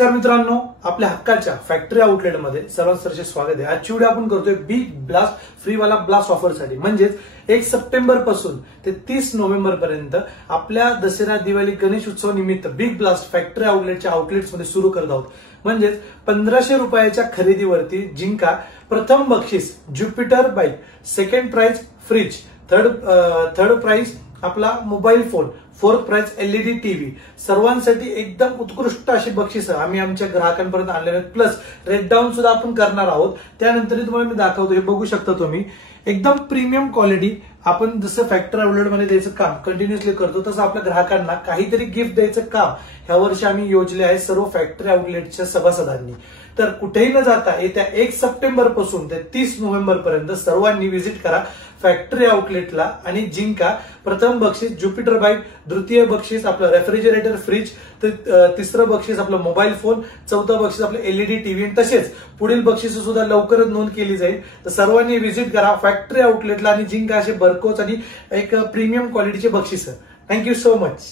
नमस्कार मित्रांनो, आपल्या हक्काच्या फॅक्टरी आउटलेटमध्ये सर्वांचे स्वागत आहे। आजची व्हिडिओ आपण करतोय बिग ब्लास्ट फ्रीवाला ब्लास्ट ऑफर साठी। म्हणजेच 1 सप्टेंबर पासून ते 30 नोव्हेंबर पर्यंत आपल्या दसरा दिवाळी गणेश उत्सव निमित्त बिग ब्लास्ट फॅक्टरी आउटलेटच्या आउटलेट्समध्ये सुरू करत आहोत। म्हणजेच 1500 रुपयाच्या खरेदीवरती जिंका प्रथम बक्षीस Jupiter bike, second prize fridge, third prize आपला mobile phone, fourth prize LED TV, सर्वांसाठी एकदम उत्कृष्ट अशी बक्षिसं आम्ही आमच्या ग्राहकांपर्यंत आणलेले आहेत। प्लस रेट डाऊन सुद्धा आपण करणार आहोत। त्यानंतर तुम्हाला मी दाखवतो, हे बघू शकता तुम्ही, एकदम प्रीमियम क्वालिटी। आपण जसं फॅक्टरी आउटलेटमध्ये द्यायचं काम कंटिन्युअसली करतो, तसं आपल्या ग्राहकांना काहीतरी गिफ्ट द्यायचं काम ह्या वर्षी आम्ही योजले आहे सर्व फॅक्टरी आउटलेटच्या सभासदांनी। तर कुठेही न जाता येत्या 1 सप्टेंबर पासून ते 30 नोव्हेंबर पर्यंत सर्वांनी व्हिजिट करा फॅक्टरी आउटलेटला आणि जिंका प्रथम बक्षीस ज्युपिटर बाईक, द्वितीय बक्षीस आपलं रेफ्रिजरेटर फ्रिज, तिसरं बक्षीस आपलं मोबाईल फोन, चौथं बक्षीस आपलं एलईडी टीव्ही, तसेच पुढील बक्षीस सुद्धा लवकरच नोंद केली जाईल। तर सर्वांनी व्हिजिट करा फॅक्टरी आउटलेटला आणि जिंका असे भरघोस आणि एक प्रीमियम क्वालिटीचे बक्षीस। Thank you so much.